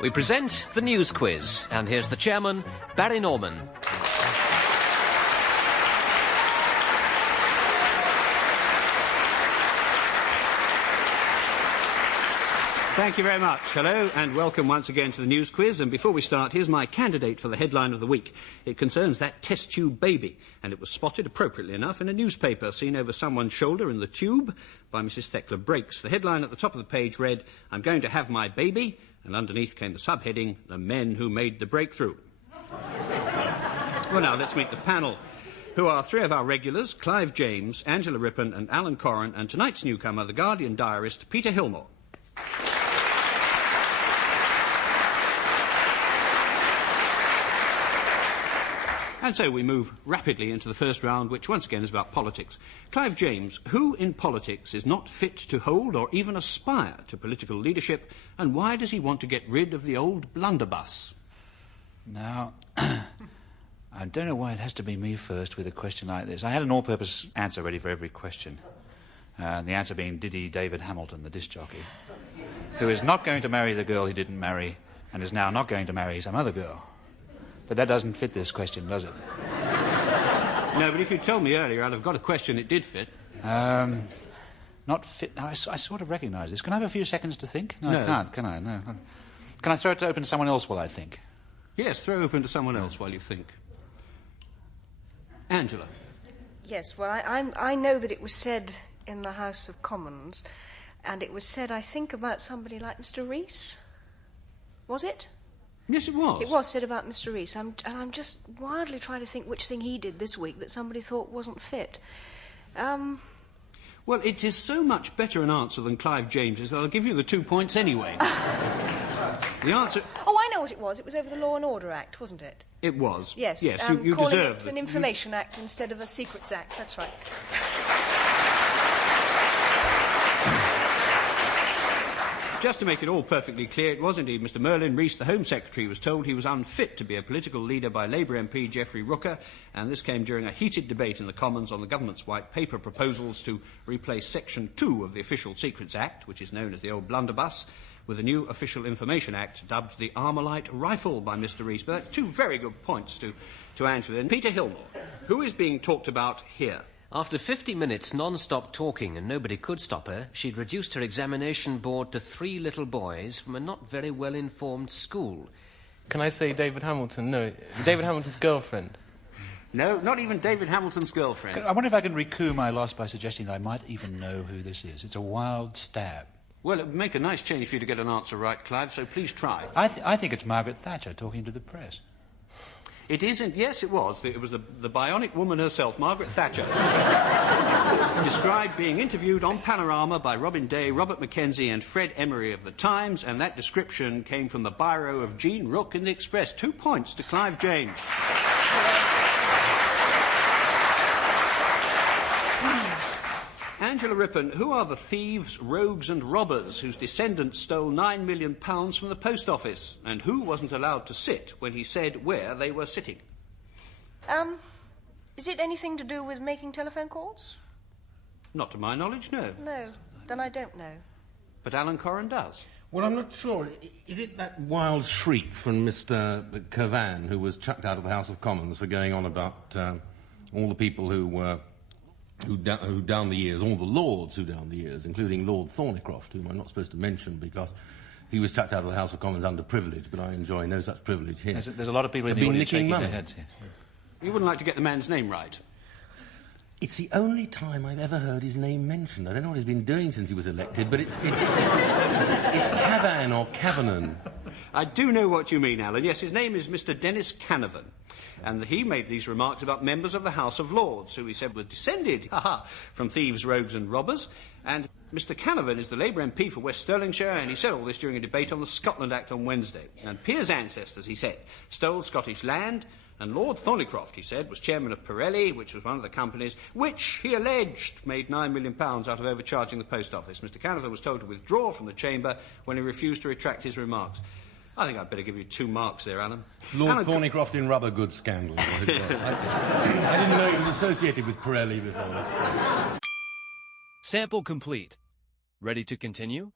We present the news quiz, and here's the chairman, Barry Norman. Thank you very much. Hello and welcome once again to the news quiz. And before we start, here's my candidate for the headline of the week. It concerns that test tube baby, and it was spotted, appropriately enough, in a newspaper seen over someone's shoulder in the tube by Mrs. Thekla Breaks. The headline at the top of the page read, "I'm going to have my baby," and underneath came the subheading, "The men who made the breakthrough." Well, now, let's meet the panel, who are three of our regulars, Clive James, Angela Rippon and Alan Coren, and tonight's newcomer, the Guardian diarist, Peter Hillmore. And so we move rapidly into the first round, which once again is about politics. Clive James, who in politics is not fit to hold or even aspire to political leadership, and why does he want to get rid of the old blunderbuss? Now, I don't know why it has to be me first with a question like this. I had an all-purpose answer ready for every question. The answer being Diddy David Hamilton, the disc jockey, who is not going to marry the girl he didn't marry and is now not going to marry some other girl. But that doesn't fit this question, does it? No, but if you'd told me earlier, I'd have got a question it did fit. Not fit... I sort of recognise this. Can I have a few seconds to think? No, I can't, can I? No. Can I throw it open to someone else while I think? Yes, throw open to someone else while you think. Angela. Yes, well, I know that it was said in the House of Commons, and it was said, I think, about somebody like Mr. Rees. Was it? Yes, it was. It was said about Mr. Rees. I'm just wildly trying to think which thing he did this week that somebody thought wasn't fit. Well, it is so much better an answer than Clive James's that I'll give you the 2 points anyway. The answer... Oh, I know what it was. It was over the Law and Order Act, wasn't it? It was. Yes, yes, you calling deserve it an Information Act instead of a Secrets Act. That's right. Just to make it all perfectly clear, it was indeed Mr. Merlin Rees, the Home Secretary, was told he was unfit to be a political leader by Labour MP Geoffrey Rooker, and this came during a heated debate in the Commons on the government's white paper proposals to replace Section 2 of the Official Secrets Act, which is known as the old blunderbuss, with a new Official Information Act dubbed the Armalite Rifle by Mr. Rees. But that's two very good points to Angela. And Peter Hillmore, who is being talked about here? After 50 minutes non-stop talking and nobody could stop her, she'd reduced her examination board to 3 little boys from a not very well-informed school. Can I say David Hamilton? No, David Hamilton's girlfriend. No, not even David Hamilton's girlfriend. I wonder if I can recoup my loss by suggesting that I might even know who this is. It's a wild stab. Well, it would make a nice change for you to get an answer right, Clive, so please try. I think it's Margaret Thatcher talking to the press. It isn't. Yes, it was. It was the bionic woman herself, Margaret Thatcher, described being interviewed on Panorama by Robin Day, Robert Mackenzie and Fred Emery of The Times, and that description came from the biro of Jean Rook in the Express. 2 points to Clive James. Angela Rippon, who are the thieves, rogues and robbers whose descendants stole £9 million from the post office, and who wasn't allowed to sit when he said where they were sitting? Is it anything to do with making telephone calls? Not to my knowledge, no. No, then I don't know. But Alan Coren does. Well, I'm not sure. Is it that wild shriek from Mr. Coren, who was chucked out of the House of Commons for going on about all the people who down the years, all the lords who down the years, including Lord Thornycroft, whom I'm not supposed to mention because he was chucked out of the House of Commons under privilege, but I enjoy no such privilege here. There's a lot of people in the audience shaking their heads. Yes. You wouldn't like to get the man's name right? It's the only time I've ever heard his name mentioned. I don't know what he's been doing since he was elected, but it's Cavan or Cavanan. I do know what you mean, Alan. Yes, his name is Mr. Dennis Canavan. And he made these remarks about members of the House of Lords, who he said were descended, from thieves, rogues and robbers. And Mr. Canavan is the Labour MP for West Stirlingshire, and he said all this during a debate on the Scotland Act on Wednesday. And Pear's ancestors, he said, stole Scottish land, and Lord Thornycroft, he said, was chairman of Pirelli, which was one of the companies which, he alleged, made £9 million out of overcharging the post office. Mr. Canavan was told to withdraw from the chamber when he refused to retract his remarks. I think I'd better give you 2 marks there, Alan. Lord Thornycroft in rubber goods scandal. I didn't know it was associated with Pirelli before. Sample complete. Ready to continue?